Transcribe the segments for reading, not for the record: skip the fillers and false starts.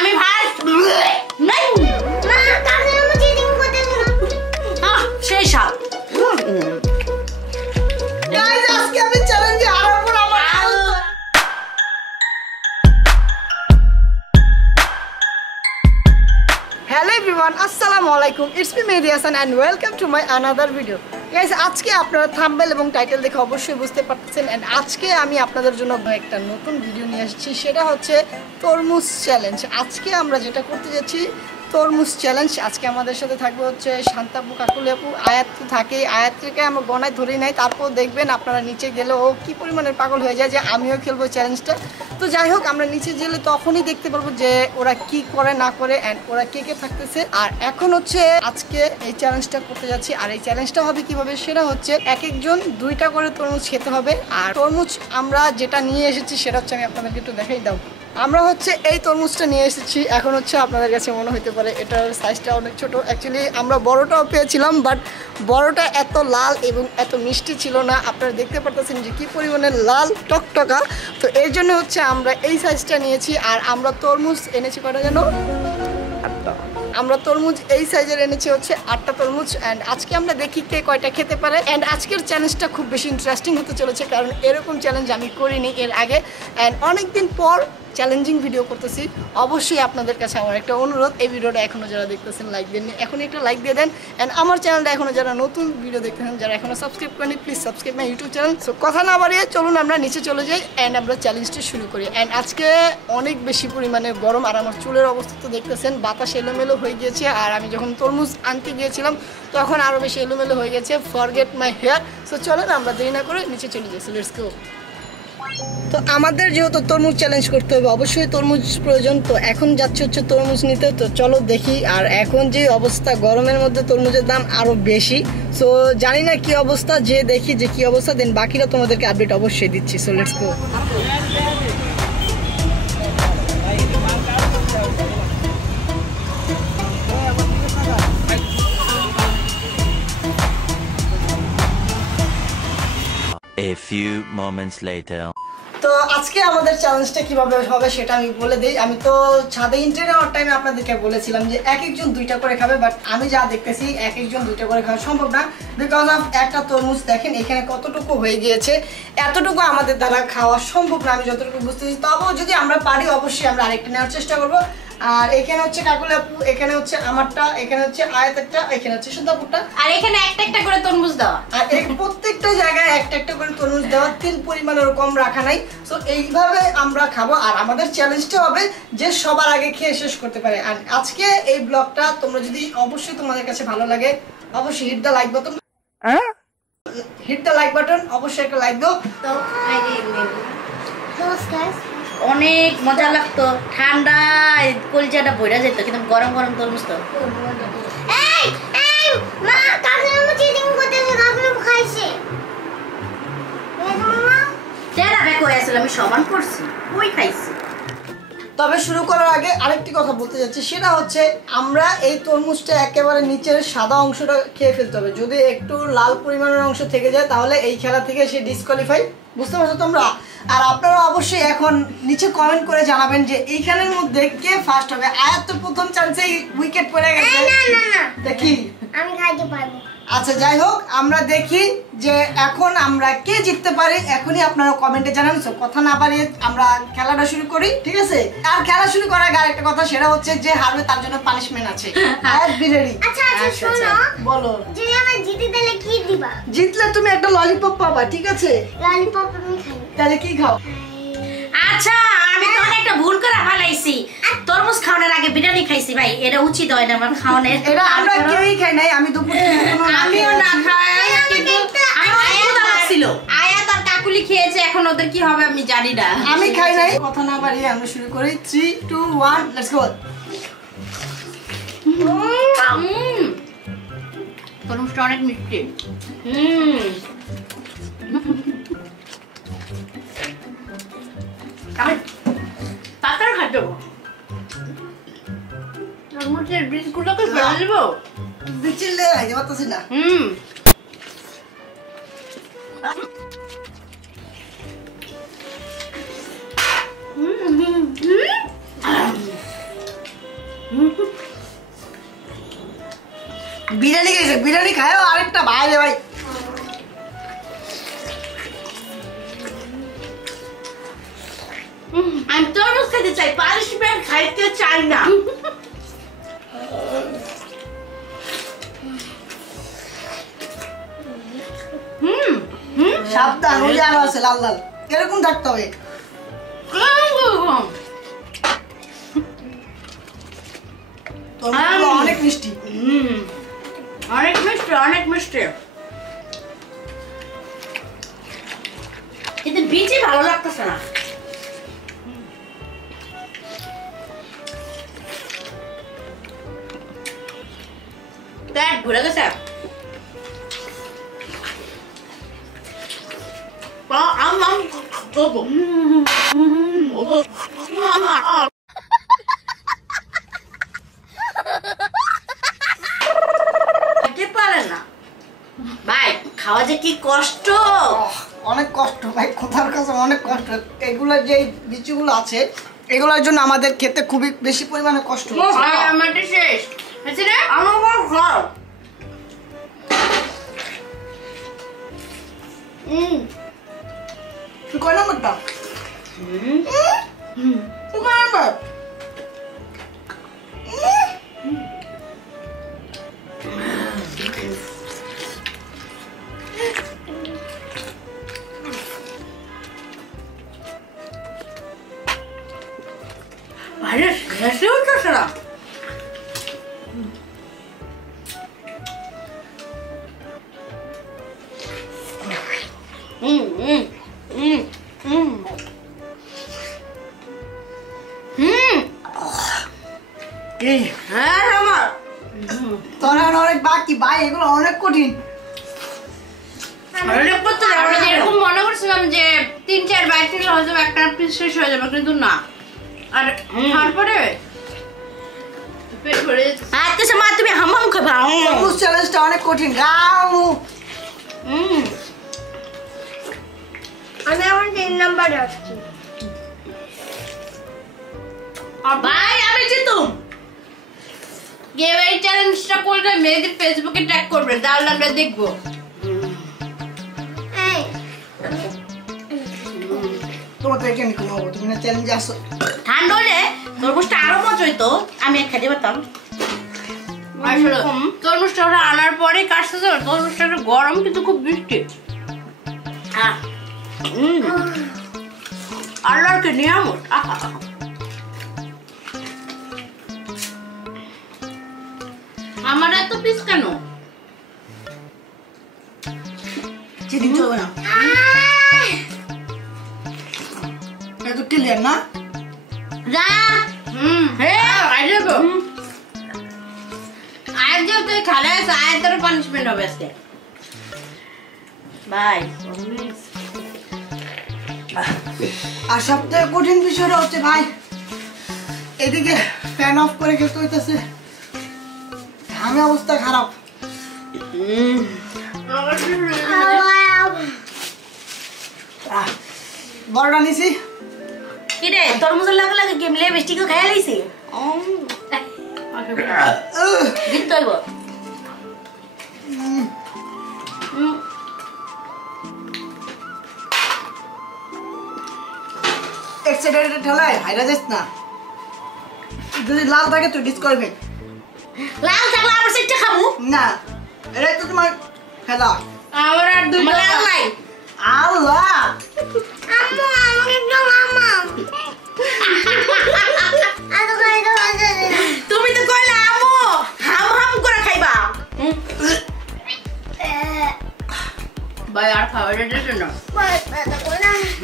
আমি ফার্স্ট নাই মা কানে আমি চিটিং করতেছি না সেই সাত গাইস আজকে আমি চ্যালেঞ্জে হারাবো না আমার হ্যালো এভরিওয়ান আসসালামু আলাইকুম it's me Mehedi Hasan and welcome to my another video guys আজকে আপনারা থাম্বনেল এবং টাইটেল দেখে অবশ্যই বুঝতে পারতেছেন এন্ড আজকে আমি আপনাদের জন্য একটা নতুন ভিডিও নিয়ে এসেছি সেটা হচ্ছে তরমুজ চ্যালেঞ্জ আজকে আমরা যেটা করতে যাচ্ছি তরমুজ চ্যালেঞ্জ আজকে আমাদের সাথে থাকবে হচ্ছে শান্তাপু কাকুলি আপু আয়াত তো থাকেই আয়াতকে আমরা গণায় ধরি নাই তারপর দেখবেন আপনারা নিচে গেলে ও কী পরিমাণের পাগল হয়ে যায় যে আমিও খেলবো চ্যালেঞ্জটা তো যাই হোক আমরা নিচে গেলে তখনই দেখতে পারবো যে ওরা কি করে না করে অ্যান্ড ওরা কে কে থাকতেছে আর এখন হচ্ছে আজকে এই চ্যালেঞ্জটা করতে যাচ্ছি আর এই চ্যালেঞ্জটা হবে কিভাবে সেটা হচ্ছে এক একজন 2টা করে তরমুজ খেতে হবে আর তরমুজ আমরা যেটা নিয়ে এসেছি সেটা হচ্ছে আমি আপনাদেরকে একটু দেখাই দাও আমরা হচ্ছে এই তরমুজটা নিয়ে এসেছি এখন হচ্ছে আপনাদের কাছে মনে হতে পারে এটার সাইজটা অনেক ছোট অ্যাকচুয়ালি আমরা বড়টাও পেয়েছিলাম বাট বড়টা এত লাল এবং এত মিষ্টি ছিল না আপনারা দেখতে পারতেছেন যে কী পরিমাণে লাল টকটকা তো এর জন্য হচ্ছে আমরা এই সাইজটা নিয়েছি আর আমরা তরমুজ এনেছি কটা যেন আমরা তরমুজ এই সাইজের এনেছি হচ্ছে 8টা তরমুজ অ্যান্ড আজকে আমরা দেখি কে কয়টা খেতে পারে অ্যান্ড আজকের চ্যালেঞ্জটা খুব বেশি ইন্টারেস্টিং হতে চলেছে কারণ এরকম চ্যালেঞ্জ আমি করিনি এর আগে অ্যান্ড অনেকদিন পর চ্যালেঞ্জিং ভিডিও করতেছি অবশ্যই আপনাদের কাছে আমার একটা অনুরোধ এই ভিডিওটা এখনও যারা দেখতেছেন লাইক দেননি এখনই একটা লাইক দিয়ে দেন অ্যান্ড আমার চ্যানেলটা এখনও যারা নতুন ভিডিও দেখতেছেন যারা এখনও সাবস্ক্রাইব করেনি please subscribe my YouTube channel so কথা না বাড়িয়ে চলুন আমরা নিচে চলে যাই অ্যান্ড আমরা চ্যালেঞ্জটা শুরু করি অ্যান্ড আজকে অনেক বেশি পরিমাণে গরম আর আমার চুলের অবস্থা তো দেখতেছেন বাতাস এলোমেলো হয়ে গিয়েছে আর আমি যখন তরমুজ আনতে গিয়েছিলাম তখন আরও বেশি এলোমেলো হয়ে গেছে ফরগেট মাই হেয়ার সো চলেন আমরা দেরি না করে নিচে চলে যাচ্ছি লেটস গো তো আমাদের যেহেতু তরমুজ চ্যালেঞ্জ করতে হবে অবশ্যই তরমুজ প্রয়োজন তো এখন যাচ্ছে হচ্ছে তরমুজ নিতে তো চলো দেখি আর এখন যে অবস্থা গরমের মধ্যে তরমুজের দাম আরও বেশি সো জানি না কি অবস্থা যে দেখি যে কি অবস্থা দেন বাকিরা তোমাদেরকে আপডেট অবশ্যই দিচ্ছি so let's go A few moments later. তো আজকে আমাদের চ্যালেঞ্জটা কিভাবে হবে সেটা আমি বলে দিই আমি তো ছাদে ইন্টারভিউ নেওয়ার টাইমে আপনাদেরকে বলেছিলাম যে এক একজন 2টা করে খাবে বাট আমি যা দেখতেছি এক একজন 2টা করে খাওয়া সম্ভব না বিকজ অফ একটা তরমুজ দেখেন এখানে কতটুকু হয়ে গিয়েছে এতটুকু আমাদের দ্বারা খাওয়া সম্ভব না আমি যতটুকু বুঝতেছি তবেও যদি আমরা পারি অবশ্যই আমরা আরেকটা নেওয়ার চেষ্টা করবো আর এখানে হচ্ছে কাকুলি আপু এখানে হচ্ছে আমারটা এখানে হচ্ছে আয়াতেরটা এখানে হচ্ছে সুতাপুরটা আর এখানে একটা একটা করে তরমুজ দেওয়া আর এই প্রত্যেকটা জায়গায় একটা একটা করে তরমুজ দেওয়া তিল পরিমাণ ওরকম রাখা নাই সো এইভাবে আমরা খাবো আর আমাদের চ্যালেঞ্জটা হবে যে সবার আগে খেয়ে শেষ করতে পারে আর আজকে এই ব্লগটা তোমরা যদি অবশ্যই তোমাদের কাছে ভালো লাগে অবশ্যই hit the like button hit the like button অবশ্যই একটা লাইক দাও তো নমস্কার অনেক মজা লাগতো ঠান্ডা কলিজাটা বইরা যেত কিন্তু গরম গরম তরমুজ তো এই এই মা কানে আমি চিটিং করতেছি কানে খাইছে মামা তেরা ব্যাক হয়ে আসলে আমি সমান করছি ওই খাইছি তবে শুরু করার আগে আরেকটি কথা বলতে যাচ্ছি সেটা হচ্ছে আমরা এই তরমুজটা একেবারে নিচের সাদা অংশটা খেয়ে ফেলতে হবে যদি একটু লাল পরিমাণের অংশ থেকে যায় তাহলে এই খেলা থেকে সে ডিসকোয়ালিফাই বুঝতে পারছো তোমরা আর আপনারা অবশ্যই এখন নিচে কমেন্ট করে জানাবেন যে এইখানের মধ্যে কে ফার্স্ট হবে আয়াত তো প্রথম চান্সেই উইকেট পড়ে গেছে না দেখি আমি খাইতে পারবো আচ্ছা যাই হোক আমরা দেখি যে এখন আমরা কে জিততে পারি এখনই আপনারা কমেন্টে জানান সো কথা না বাড়িয়ে আমরা খেলাটা শুরু করি ঠিক আছে আর খেলা শুরু করার আগে আরেকটা কথা সেটা হচ্ছে যে হারবে তার জন্য পানিশমেন্ট আছে আয়াত বি রেডি আচ্ছা শোনো বলো যদি আমি জিতে তাহলে কি দিবা জিতলে তুমি একটা ললিপপ পাবা ঠিক আছে ললিপপ আমি খাই তাহলে কি খাও আচ্ছা আমি তো অনেকটা ভুল করে ফেলাইছি তরমুজ খাওয়ানোর আগে বিরিয়ানি খাইছি ভাই এটা উচিত হয় না আমার খাওয়ানোর এটা আমরা কেউই খাই নাই আমি দুপুরে আমিও না খাই কিন্তু আমার ক্ষুধা লাগছিল আয়াত আর কাকুলি খেয়েছে এখন ওদের কি হবে আমি জানি না আমি খাই নাই কথা না বাড়িয়ে আমরা শুরু করি 3 2 1 লেটস গো তরমুজটা অনেক মিষ্টি পাতার খাদ্য তরমুজের বীজগুলোকে ফেলে দিব বিচিলে আইতে পারতেছি না বিরিয়ানি খেয়েছে, বিরিয়ানি খায় আরেকটা ভাই রে ভাই। আমি তরমুজ খেতে চাই, পানিশমেন্ট খাইতে চাই না। সাবধান, ওই যে আরো আছে লাল লাল, এরকম থাকতে হবে। তরমুজগুলো অনেক মিষ্টি। অনেক মিষ্টি, অনেক মিষ্টি, কিন্তু বিচি ভালো লাগতেছে না। পেট ভরে গেছে। পারে না ভাই, খাওয়া যে কি কষ্ট। অনেক কষ্ট ভাই, কোথার কাছে অনেক কষ্ট। এগুলোর যে বিচিগুলো আছে এগুলোর জন্য আমাদের খেতে খুবই বেশি পরিমাণে কষ্ট হচ্ছে। আমাদের শেষ আছে রে, আমার ঘর। তুই কয় নম্বরটা? তুই কয় নম্বর? আরে শেষে উঠছে না। হ্যাঁ আমার তোর অনেক বাকি ভাই, এগুলো অনেক কঠিন। এরকম মনে করছিলাম যে 3-4 বাইট থেকে হয়তো একটা পিস শেষ হয়ে যাবে, কিন্তু না। আর তারপরে পেট ভরে যাচ্ছে। আচ্ছা মা, তুমি হামাম খাবা। তরমুজ চ্যালেঞ্জটা অনেক কঠিন। গাও আমি এখন 3 নম্বরে আসছি। ভাই আমি জিতুম। এই চ্যালেঞ্জটা করলে মেয়েদের ফেসবুকে ট্যাগ করবেন, তাহলে আমরা দেখবো। এই তোমার থেকে আমি কোনো হবো, তুমি না চ্যালেঞ্জে আসো। ঠান্ডা হলে তরমুজটা আরো মজা হইতো, আমি এক খাইতে পারতাম। আসলে তরমুজটা ওরা আনার পরে কাটতে যাবে, তরমুজটা একটু গরম কিন্তু খুব মিষ্টি। আল্লাহর কি নিয়ামত। আমার এত পিস কেন? চিনি চলবে না, এত ক্লিয়ার না। যা হ্যাঁ আইলে তো আজ যে তুই খালে আয়, তোর পানিশমেন্ট হবে আজকে ভাই। আর সবথেকে কঠিন বিষয়টা হচ্ছে ভাই, এদিকে ফ্যান অফ করে খেতে হইতেছে, ঘামে অবস্থা খারাপ। বড়টা নিছি। কি রে তরমুজের লাগে লাগে গেম লে মিষ্টি করে খাইয়া লইছি। দিন তো আইব। এক্সিডেন্টে ঠেলায় হাইরা যাস না, যদি লাল থাকে তুই ডিসকোয়ালিফাই। লাল থাকলে আবার সেটা খাবো না, এটাই তো তোমার খেলা। আমার আর দুই লাল নাই। আল্লাহ আম্মু আমাকে একটু মামাম। আতো খাইতে পারছি না। তুমি তো কইলা আমু হাম হাম করে খাইবা। ভাই আর খাওয়া যাচ্ছে না,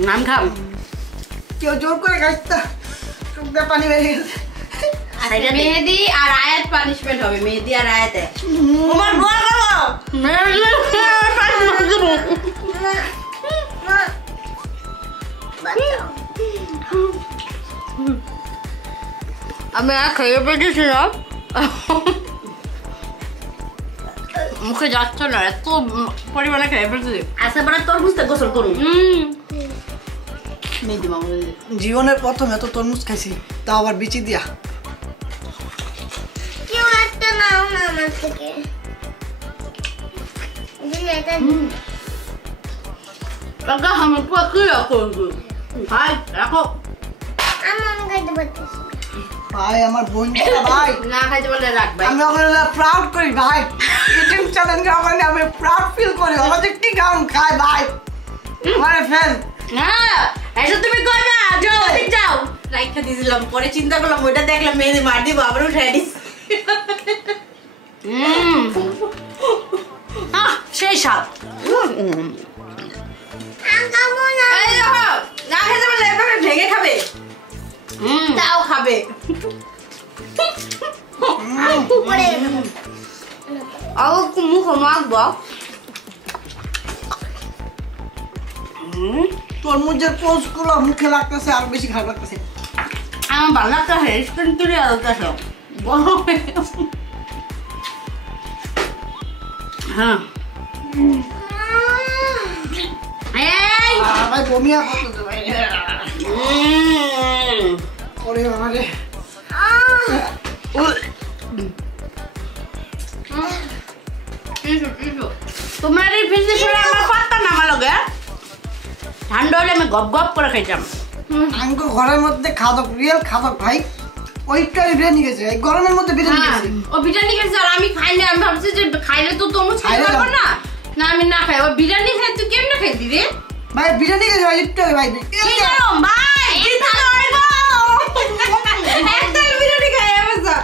নাম খাম। কেউ জোর করে খাইস না, চোখ দিয়ে পানি বেরিয়ে গেছে। মেহেদি আর আয়াত পানিশমেন্ট হবে, মেহেদি আর আয়াতে। তোমার দোয়া করো আমি আর খেয়ে পেয়েছিলাম, মুখে যাচ্ছে না, এত পরিমাণে খেয়ে ফেলছি। আচ্ছা মানে তরমুজটা গোসল করুন। মেহেদি মামু জীবনের প্রথম এত তরমুজ খাইছি, তাও আবার বিচি দিয়া। কেউ একটা নাও না আমার থেকে দিলে এটা Agak hamil pakai aku tu. Hai, aku আমি খাইতে পারতেছি ভাই আমার বন্ধুরা ভাই না খাইতে বলে রাখ ভাই। আমি ওগুলো প্রাউড করি ভাই ইউটিউব চ্যানেল মানে আমি প্রাউড ফিল করি আমাদের কি গান খায় ভাই আমার ফ্যান না, এসব তুমি করবে না, যাও ঠিক যাও। রাইখা দিয়েছিলাম, পরে চিন্তা করলাম ওইটা দেখলাম মেয়ে মার দিব, আবার উঠাই দিস। সেই স্বাদ। খাবো না এই দেখো, না খেতে বললে এভাবে ভেঙে খাবে। তাও খাবে। পরে আও মুখ মাখবো। তরমুজের পোস্টগুলো মুখে লাগতেছে আর বেশি খারাপ লাগতেছে আমার ভালো লাগতেছে, স্কিন ক্লিয়ার হতেছে। হ্যাঁ। এই ভাই বমি আসতেছে ভাই ওরে বাবা রে তোমার এই ফ্রিজে করে আমার পাত্তা না আমার লগে ঠান্ডা হলে আমি গপ গপ করে খাইতাম। আঙ্কু ঘরের মধ্যে খাদক রিয়েল খাদক ভাই ওইটাই বিরিয়ানি গেছে এই গরমের মধ্যে বিরিয়ানি গেছে ও বিরিয়ানি খেয়েছে আর আমি খাই না, আমি ভাবছি যে খাইলে তো তরমুজ খাইতে খাইলে পারবো না। না আমি না খাই, ও বিরিয়ানি খাই তুই কেমনে খাইতি রে? ভাই বিরিয়ানি গেছে ভাই একটু ভাই কি করো ভাই? চিন্তা করবো। একটাই বিরিয়ানি খাই অবস্থা।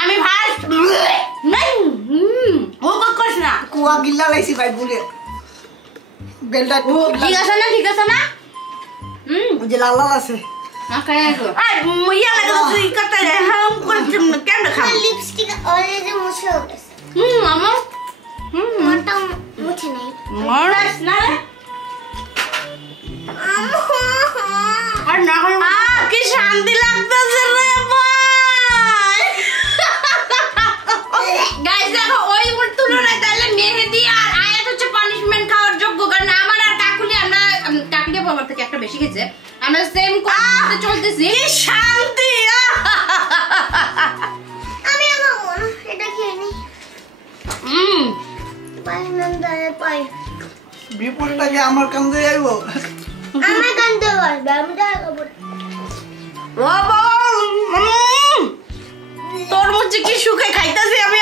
আমি ফার্স্ট ও করিস না। কুয়া গিল্লা লাইছি ভাই বলে বেলটা ও ঠিক আছে না, ঠিক আছে না। ওই যে লাল লাল আছে না খাই আসো। আর ইয়া লাগে তো তুই করতে রে, হাম করে কেমনে খাবো? লিপস্টিক অলরেডি মুছে গেছে আমার মনটা মুছে নাই মরাস না রে। আর না হয় কি শান্তি লাগতেছে রে ভাই। গাইস দেখো ওই তুলনায় তাহলে মেহেদি আর আয়াত হচ্ছে পানিশমেন্ট খাওয়ার যোগ্য, কারণ আমার আর কাকুলি আমরা কাকুলি বাবার থেকে একটা বেশি খেয়েছে, আমরা সেম করতে চলতেছি। কি শান্তি। আমি আমার মন এটা খেয়ে নি পাই নন্দারে পাই বিপুলটাকে আমার কান্দে যাইবো আমার কান্দে পারবে আমি তো খাবো বাবা তরমুজ কি শুকে খাইতাছি আমি।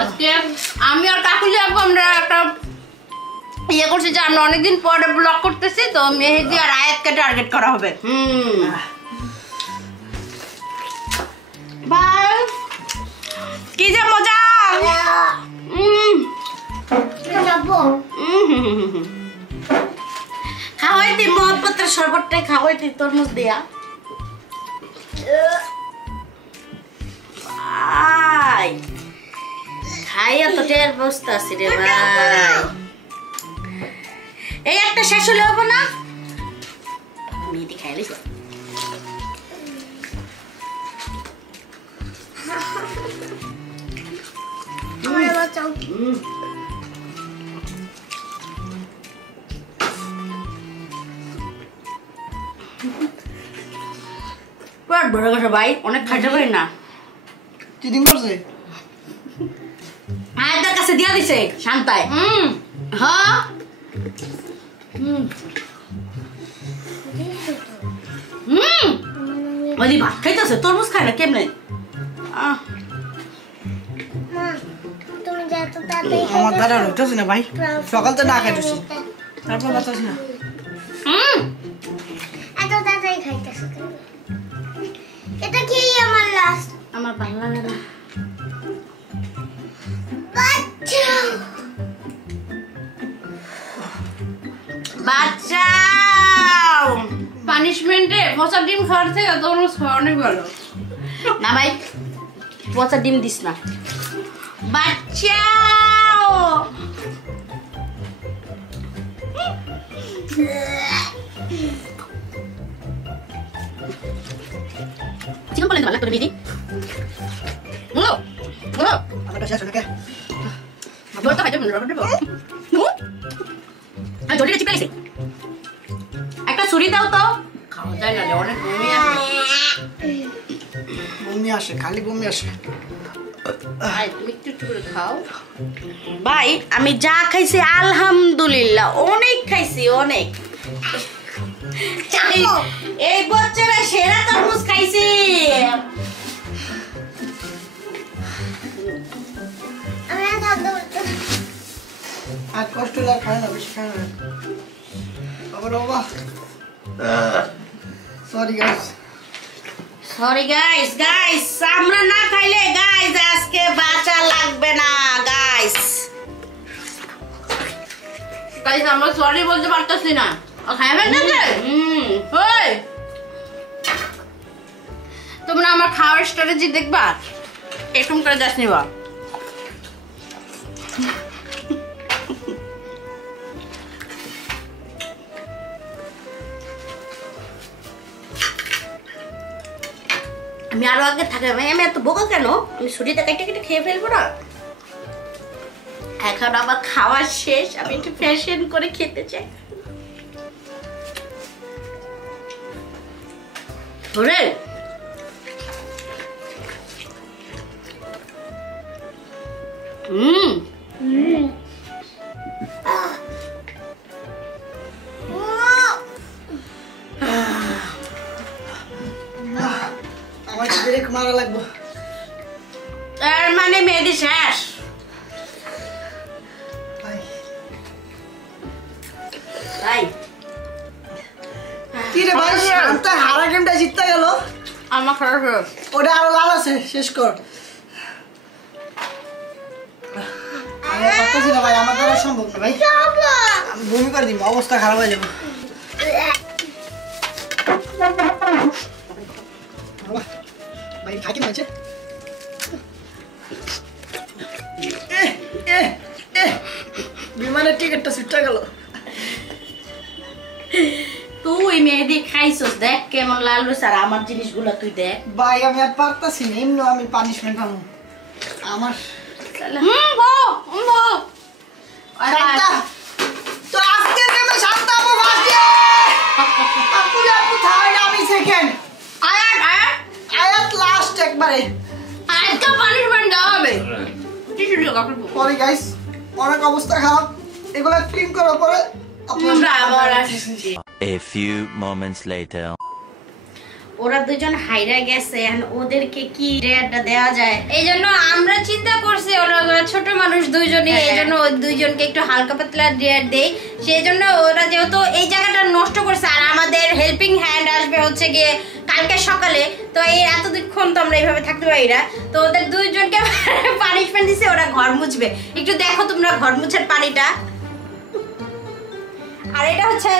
আজকে আমি আর কাকুলি আপু আমরা একটা ইয়ে করছি যে আমরা অনেকদিন পরে ব্লগ করতেছি, তো মেহেদি আর আয়াতকে টার্গেট করা হবে। ভাই কি যে মজা। যাবো খাওয়াইতি মহব্বতের শরবতটাই খাওয়াইতি তরমুজ দিয়া। ভাই খাইয়া তো টের বসতে আছি রে ভাই। এই একটা শেষ হলে হবো না, মেহেদি খাইলিস। আমার বাঁচাও পেট ভরে গেছে ভাই, অনেক খাইতে পারি না। চিটিং করছে আয়াতের কাছে দিয়া দিছে শান্তায়। হ্যাঁ ওই ভাত খাইতেছে, তরমুজ খায় না কেমনে? মা তুমি যা তো তাড়াতাড়ি আমার দ্বারা হইতেছে না ভাই সকাল তো না খাইতেছি তারপর বাঁচাছি না এত তাড়াতাড়ি খাইতেছো কেন? এটা খেয়েই আমার লাস্ট আমার ভালো লাগে না। বাঁচাও। পানিশমেন্টে পচা ডিম খাওয়ার থেকে তরমুজ খাওয়া অনেক ভালো। না ভাই পচা ডিম দিস না। বাঁচাও। চিকেন বলেন ভালো করে দিদি। বলো বলো আমার কাছে আসো নাকি বলতে হয় জটিটা চিপকাইছে একটা ছুরি দাও তো খাওয়া যায় না অনেক বমি আসে খালি বমি আসে ভাই তুমি একটু একটু করে খাও ভাই আমি যা খাইছি আলহামদুলিল্লাহ অনেক খাইছি অনেক এই বছরে সেরা তরমুজ খাইছি আমি থাকতে বলতে আর কষ্ট লাগে খায় না বেশি খায় না বাবা বাবা সরি গাইস আমরা না খাইলে গাইস আজকে বাঁচা লাগবে না গাইস আমরা সরি বলতে পারতেছি না খাইবেন না ওই তোমরা আমার খাওয়ার স্ট্র্যাটেজি দেখবা এরকম করে যাস নিবা আমি আরো আগে থাকে ভাই আমি এত বোকা কেন আমি ছুটিতে কেটে কেটে খেয়ে ফেলবো না এখন আবার খাওয়া শেষ আমি একটু ফ্যাশন করে খেতে চাই ওরে আমার ব্রেক মারা লাগবে এর মানে মেহেদি শেষ ভাই কি রে ভাই শান্ত হারা গেমটা জিততে গেল আমার খারাপ ওটা আরো লাল আছে শেষ কর আমি পারতেছি না ভাই আমার দ্বারা সম্ভব না ভাই আমি বমি করে দিব অবস্থা খারাপ হয়ে যাবে ভাই খাকি মাছে বিমানের টিকিটটা ছুটে গেল তুই মেহেদি খাইছস দেখ কেমন লাল হইছে আর আমার জিনিসগুলো তুই দেখ ভাই আমি আর পারতাছি না এমনি আমি পানিশমেন্ট পাবো আমার শান্তা তো আজকে দেবে শান্তা আপু ফার্স্ট আপু আপু থার্ড আমি সেকেন্ড আয়াত লাস্ট একবারে আজকে পানিশমেন্ট দেওয়া হবে পরে গাইস অনেক অবস্থা খারাপ এগুলো ক্লিন করার পরে আমরা আবার আসছি A few moments later. ওরা দুজন হাইরা গেছে ওদেরকে কি রেয়ারটা দেওয়া যায় এই জন্য আমরা চিন্তা করছি ওরা ছোট মানুষ দুইজনই এই জন্য ওই দুইজনকে একটু হালকা পাতলা রেয়ার দেই সেই জন্য ওরা যেহেতু এই জায়গাটা নষ্ট করছে আর আমাদের হেল্পিং হ্যান্ড আসবে হচ্ছে গিয়ে কালকে সকালে তো এই এতক্ষণ তো আমরা এইভাবে থাকতে পারি না তো ওদের দুইজনকে পানিশমেন্ট দিছে ওরা ঘর মুছবে একটু দেখো তোমরা ঘর মুছার পানিটা আর এটা হচ্ছে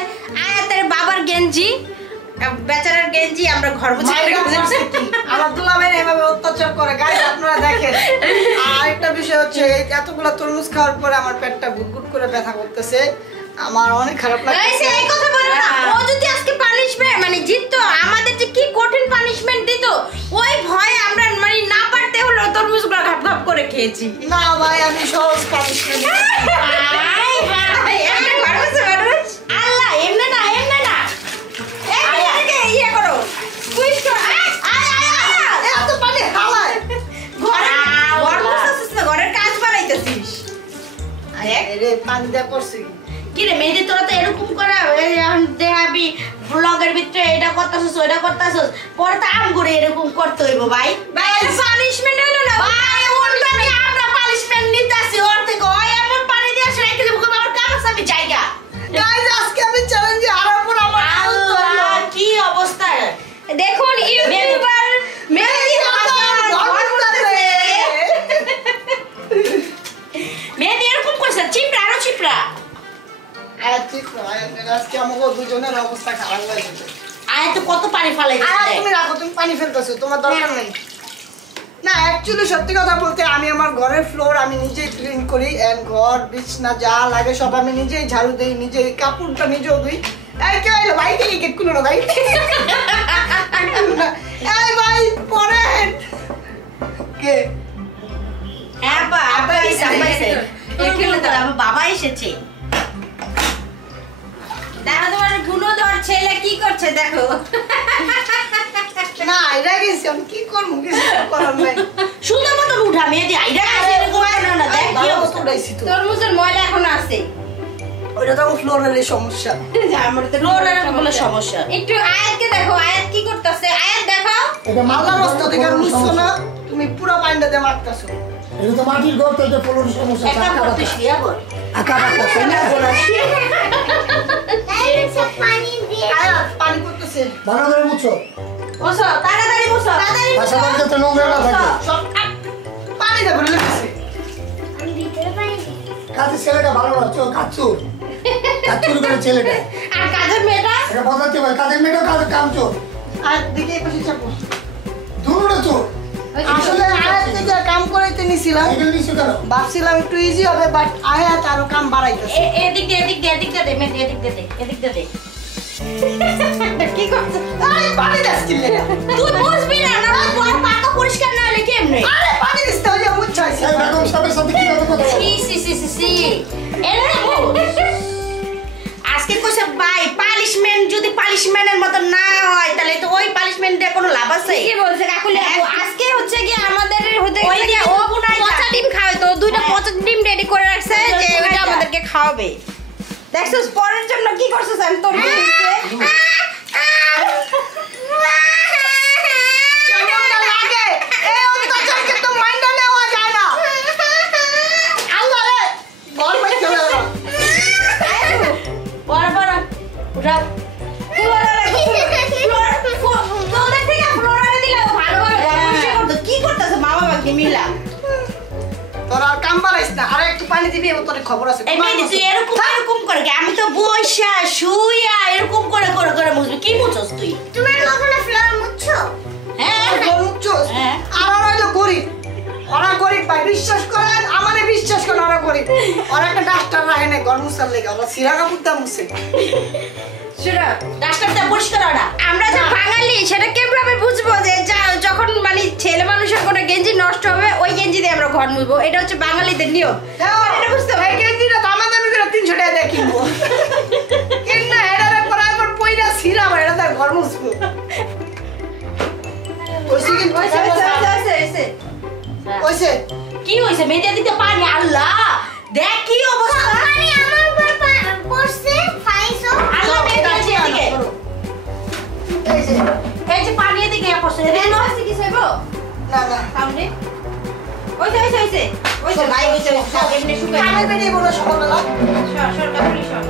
আয়াতের বাবার গেঞ্জি বেচারার গেঞ্জি আমরা ঘর মুছে আমার দুলাভাই এভাবে অত্যাচার করে গাইস আপনারা দেখেন আর একটা বিষয় হচ্ছে এতগুলা তরমুজ খাওয়ার পরে আমার পেটটা গুড়গুড় করে ব্যথা করতেছে আমার অনেক খারাপ লাগছে এই কথা বলো না ও যদি আজকে পানিশমেন্ট মানে জিততো আমাদের যে কি কঠিন পানিশমেন্ট দিত ওই ভয়ে আমরা মানে না পারতে হলো তরমুজগুলো ঘাপ ঘাপ করে খেয়েছি না ভাই আমি সহজ পানিশমেন্ট আল্লাহ এমনে না ইয়ে করো কুইজ করো এত পানি হাওয়ায় ঘরের কাজ বানাইতেছিস আরে পানি দেয়া করছি কি রে মেহেদি তোরা তো এরকম করা দেখাবি ব্লগের ভিতরে এটা করতেছস ওইটা করতেছস পরে তো আম করে এরকম করতে হইব ভাই পানিশমেন্ট হইলো না ভাই ওরটাকে আমরা পানিশমেন্ট নিতেছি ওর থেকে ওই এমন পানি দিয়ে আসলে রেখে দেবো আমার কাজ আছে আমি জায়গা গাইস আজকে আমি চ্যালেঞ্জে হারাবো না আমার আল্লাহ কি অবস্থা দেখুন ইউটিউবার মেহেদি মেহেদি এরকম করছে চিপড়া আরো চিপড়া আজকে আমাকে দুজনের অবস্থা খারাপ হয়ে গেছে আয় তো কত পানি ফালাই তুমি রাখো তুমি পানি ফেলতেছো তোমার দরকার নেই না অ্যাকচুয়ালি সত্যি কথা বলতে আমি আমার ঘরের ফ্লোর আমি নিজেই ক্লিন করি এন্ড ঘর বিছনা যা লাগে সব আমি নিজেই ঝাড়ু দেই নিজেই কাপড়টা নিজেও ধুই এই কে হলো ভাই থেকে কেক কুলো না ভাই এই ভাই পরে কে বাবা এসেছে বাবা এসেছে ছেলে কি করছে দেখো। না আইরা গেছি আমি কি করবো কিছু করার নাই সুন্দর মতন উঠা মেয়েদি আইরা গেছে এরকম করো না দেখ কি অবস্থা। উঠাইছি তো তরমুজের ময়লা এখন আছে। ওইটা তো ফ্লোরের সমস্যা আমার তো ফ্লোরের কোনো সমস্যা। একটু আয়াতকে দেখো আয়াত কি করতেছে আয়াত দেখাও। এটা মাল্লা রাস্তা থেকে মুছছো না তুমি পুরো পানিটাতে মারতাছো এটা তো মাটির ঘর তো এটা ফলন সমস্যা একটা করতে শুয়া কর। আকা বাকা না পানি দিয়ে আয়াত পানি পড়তেছে ভালো করে মুছো বসো তাড়াতাড়ি বসো তাড়াতাড়ি পাশা বাড়িতে তো নোংরা না থাকে সব পানি দেবো লেগেছে আমি ভিতরে পানি দিই কাজের ছেলেটা ভালো না চো কাচ্চুর কাচ্চুর করে ছেলেটা আর কাজের মেয়েটা এটা বদলাতে পারে কাজের মেয়েটা কাজ কাম চোর আর দিকে পাশে চাপো দুটোটা চোর আসলে আয়াত থেকে কাম করাইতে নিছিলাম এগুলো নিচে কেন ভাবছিলাম একটু ইজি হবে বাট আয়াত আরো কাম বাড়াইতেছে এদিক দিয়ে এদিক দিয়ে এদিক দিয়ে দে মেয়ে এদিক দিয়ে দে এদিক দিয়ে দে। কি করছ? আরে পানি দাস কিলে তুই বুঝবি না না তোর পাকা পরিষ্কার না হলে কেমনে? আরে পানি দিস তাহলে মুছাইছি এই বেগম সাহেবের সাথে কি কথা বলছো সি সি সি সি সি এরে আজকে কইছে ভাই পালিশমেন্ট যদি পালিশমেন্টের মত না হয় তাহলে তো ওই পালিশমেন্ট দিয়ে কোনো লাভ আছে? কি বলছে কাকুলি আজকে হচ্ছে কি আমাদের হতে গেছে ও পচা ডিম খাওয়াই তো দুইটা পচা ডিম রেডি করে রাখছে যে ওটা আমাদেরকে খাওয়াবে। দেখছস পরের জন্য কি করছস আমি তোর কেমনটা লাগে এই অত্যাচারকে তো মাইন্ডা নেওয়া যায় না আল্লাহ রে বল ভাই চলে এলো বড় বড় উঠা কি করতেছে মামা বাকি মিলা তোর আর কাম বাড়াইস না আরে একটু পানি দিবি এবং তোর খবর আছে এই মেয়ে তুই এরকম এরকম করে কি? আমি তো বসা শুইয়া এরকম করে করে করে মুছবি কি মুছস তুই? তুমি কখনো ফ্লোর মুছছো হ্যাঁ মুচ্ছস হ্যাঁ। আর ওরা হইলো গরিব ওরা গরিব ভাই বিশ্বাস করেন আমারে বিশ্বাস করেন ওরা গরিব ওরা একটা ডাস্টার রাখে না ঘর মুছার লেগে ওরা সিরা কাপড় দা মুছে শুনো ডাক্তারটা পরিষ্কার না আমরা যে বাঙালি সেটা কিভাবে বুঝবো যে যখন মানে ছেলে মানুষের কোনো গেঞ্জি নষ্ট হবে ওই গেঞ্জি দিয়ে আমরা ঘর মুছবো এটা হচ্ছে বাঙালিদের নিয়ম। এটা বুঝতে ভাই গেঞ্জিটা দামা দামি করে 300 টাকা দিয়ে কিনবো কিনা এটারে পরে আবার পয়রা সিরা ভাই এটা তার ঘর মুছবো ওইসে কিন্তু ওইসে কি হয়েছে মেয়েটা দিতে পারি আল্লাহ দেখ কি অবস্থা পানি আমার উপর পড়ছে ফাইসো আল্লাহ মেয়েটা আছে এদিকে এই যে পানি এদিকে পড়ছে রেনো আছে কি সইবো না না সামনে ওইছে লাই হইছে এমনি শুকায় কামে বেরিয়ে বলো সকালবেলা সর কাপুরি সর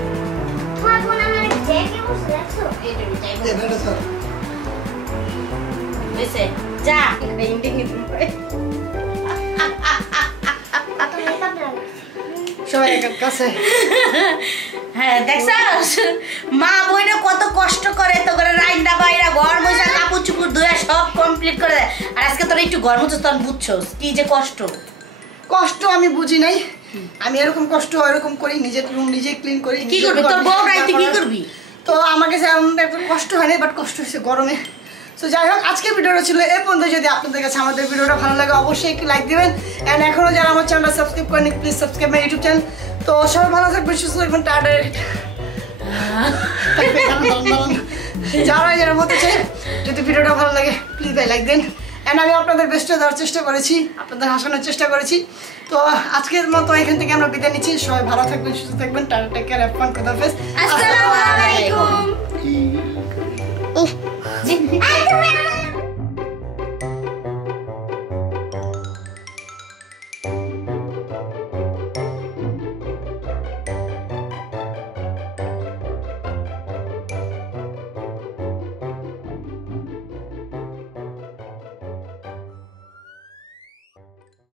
তোমার বোন আমার জ্যাকে বসে দেখছো এই যে যাই এই বেটা স্যার হইছে যা ইন্ডিং করে কত মেকআপ লাগে সবাই এক কাছে হ্যাঁ দেখছস মা বইরা কত কষ্ট করে তো করে রাইন্দা বাইরা ঘর বসে কাপড় চুপড় ধুয়ে সব কমপ্লিট করে দেয় আর আজকে তোরা একটু ঘর মুছস তখন বুঝছস কি যে কষ্ট কষ্ট আমি বুঝি নাই আমি এরকম কষ্ট এরকম করি নিজের রুম নিজে ক্লিন করি কি করবি তোর বউ রাইতে কি করবি তো আমাকে একদম কষ্ট হয়নি বাট কষ্ট হয়েছে গরমে তো যাই হোক আজকের ভিডিওটা ছিল এই পর্যন্ত যদি আপনাদের কাছে আমাদের ভিডিওটা ভালো লাগে অবশ্যই একটু লাইক দিবেন অ্যান্ড এখনও যারা আমার চ্যানেলটা সাবস্ক্রাইব করেনি please subscribe my YouTube channel তো সবাই ভালো থাকবেন সুস্থ থাকবেন টাটা যারা মতো চাই যদি ভিডিওটা ভালো লাগে প্লিজ লাইক দিন অ্যান্ড আমি আপনাদের বেস্টটা দেওয়ার চেষ্টা করেছি আপনাদের হাসানোর চেষ্টা করেছি তো আজকের মতো এখান থেকে আমরা বিদায় নিচ্ছি সবাই ভালো থাকবেন সুস্থ থাকবেন tata take care have fun খোদা হাফেজ আসসালামু